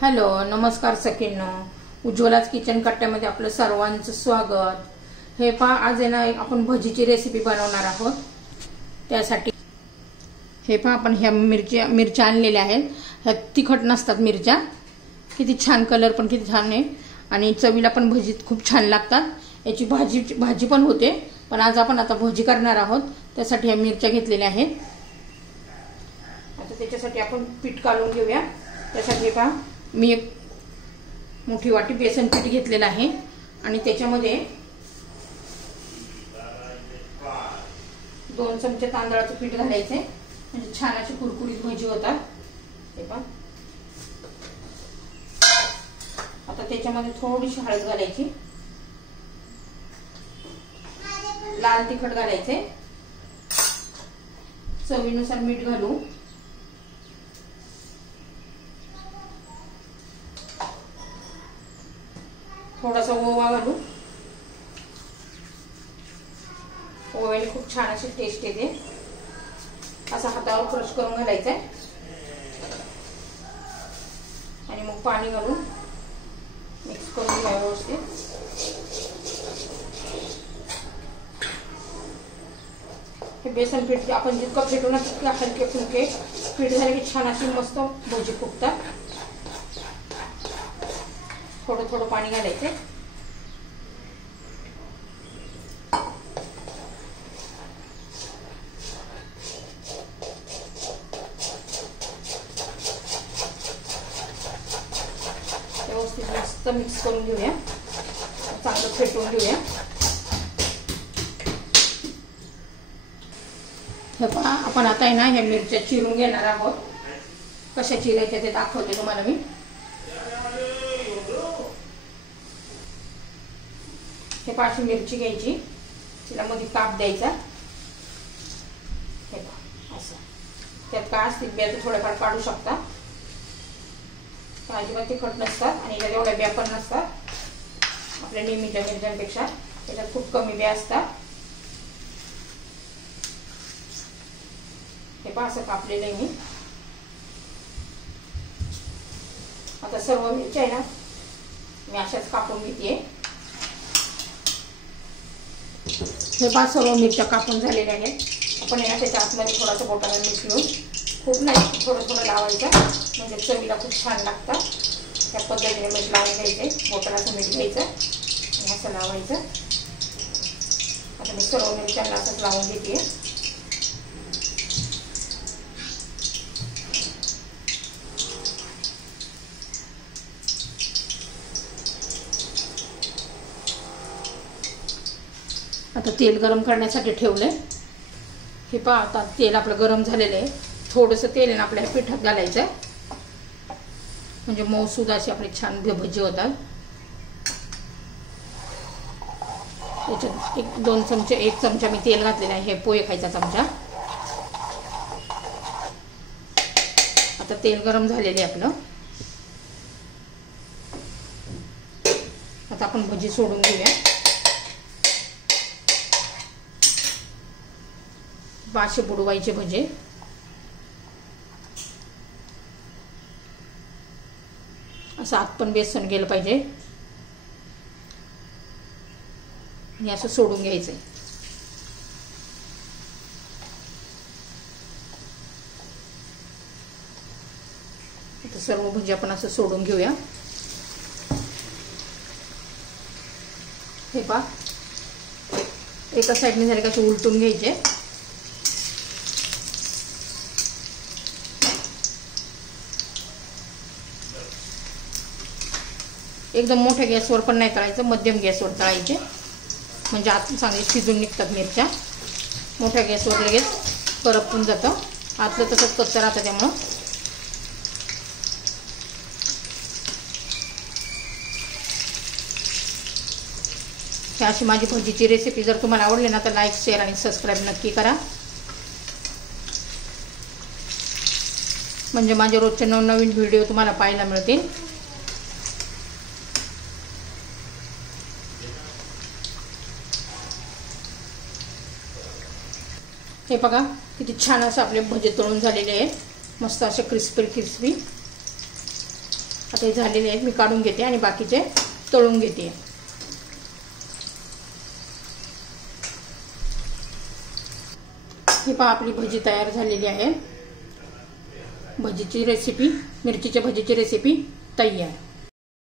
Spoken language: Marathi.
हॅलो नमस्कार सखींनो, उज्ज्वलाच किचन कट्ट्यामध्ये आपलं सर्वांचं स्वागत। हे पहा, आज आहे ना आपण भजीची रेसिपी बनवणार आहोत। त्यासाठी हे पहा, आपण ह्या मिरच्या आणलेल्या आहेत। ह्या तिखट नसतात मिरच्या, किती छान कलर पण किती छान आहे आणि चवीला पण भजीत खूप छान लागतात। याची भाजी पण होते, पण आज आपण भजी करणार आहोत। त्यासाठी ह्या मिरच्या घेतलेल्या आहेत। आता त्याच्यासाठी आपण पीठ काढून घेऊया। त्यासाठी पहा, मी एक मोठी वाटी बेसन पीठ घेतलेलं आहे आणि त्याच्यामध्ये 2 चमचे तांदळाचं पीठ घालायचे, म्हणजे छान अशी कुरकुरीत भजी होतात। हे पहा, आता त्याच्यामध्ये थोडीशी हळद घालायची, लाल तिखट घालायचे, चवीनुसार मीठ घालू, थोडासा ओवा घालू। ओव्याने खूप छान अशी टेस्ट येते। असा हातावर क्रश करून घालायचा आहे आणि मग पाणी घालून मिक्स करून घ्यावं व्यवस्थित। हे बेसन पीठ आपण जितकं फेटू ना तितकं हलके फुलके पीठ झाले की छान अशी मस्त भजी फुगतात। थोडं थोडं पाणी घालायचे। व्यवस्थित मस्त मिक्स करून घेऊया, चांगलं फेटून घेऊया। हे पहा, आपण आता आहे ना ह्या मिरच्या चिरून घेणार आहोत। कशा चिरायच्या ते दाखवते तुम्हाला मी। हे पाशी मिरची घ्यायची, तिला मध्ये काप द्यायचा। हे पहा असं, त्यात काय असतील बिया तर थोड्याफार काढू शकता, अजिबात तिखट नसतात आणि याच्यात एवढ्या बिया पण नसतात। आपल्या नेहमीच्या मिरच्यांपेक्षा त्याच्यात खूप कमी बिया असतात। हे पहा, असं कापलेलं आहे मी। आता सर्व मिरच्या आहे ना मी अशाच कापून घेते। हे पहा, सर्व मिरच्या कापून झालेल्या आहेत। आपण या त्याच्या आतमध्ये थोडासा बोटाला मीठ घेऊन, खूप नाही थोडं थोडं लावायचं, म्हणजे चवीला खूप छान लागतात। त्या पद्धतीने मीठ लावून घ्यायचे, बोटाला मीठ घ्यायचं आणि असं लावायचं। आता मी सर्व मिरच्यांना असंच लावून घेते। आता तेल गरम करण्यासाठी ठेवलंय। हे पहा, आता तेल आपलं गरम झालेलं आहे। थोडंसं तेल आहे आपल्या पिठात घालायचं, म्हणजे मऊसूद अशी आपली छान भजी होतात। त्याच्यात 1-2 चमचे, 1 चमचा मी तेल घातलेलं आहे, हे पोहे खायचा चमचा। आता तेल गरम झालेले आपलं। आता आपण भजी सोडून घेऊया। असे बुडवायचे भजे। असं आत पण बेसन गेलं पाहिजे आणि असं सोडून घ्यायचंय। आता सर्व भजी आपण असं सोडून घेऊया। हे पहा, एका साईडने झाले का उलटून घ्यायचे। एकदम मोठ्या गॅसवर पण नाही तळायचं, मध्यम गॅसवर तळायचे, म्हणजे आतून चांगले शिजून निघतात मिरच्या। मोठ्या गॅसवर लगेच करपून जातं, आतलं तसंच कच्चं राहतं। त्यामुळं ही अशी माझी भजीची रेसिपी जर तुम्हाला आवडली ना तर लाईक, शेअर आणि सबस्क्राईब नक्की करा, म्हणजे माझे रोजचे नवनवीन व्हिडिओ तुम्हाला पाहायला मिळतील। हे बघा, किती छान असं आपले भजे तळून झालेले आहेत, मस्त असे क्रिस्पी क्रिस्पी। आता हे झालेले आहेत, मी काढून घेते आणि बाकीचे तळून घेते. ही पहा आपली भजी तयार झालेली आहे. भजीची रेसिपी, मिरचीच्या भजीची रेसिपी तयार.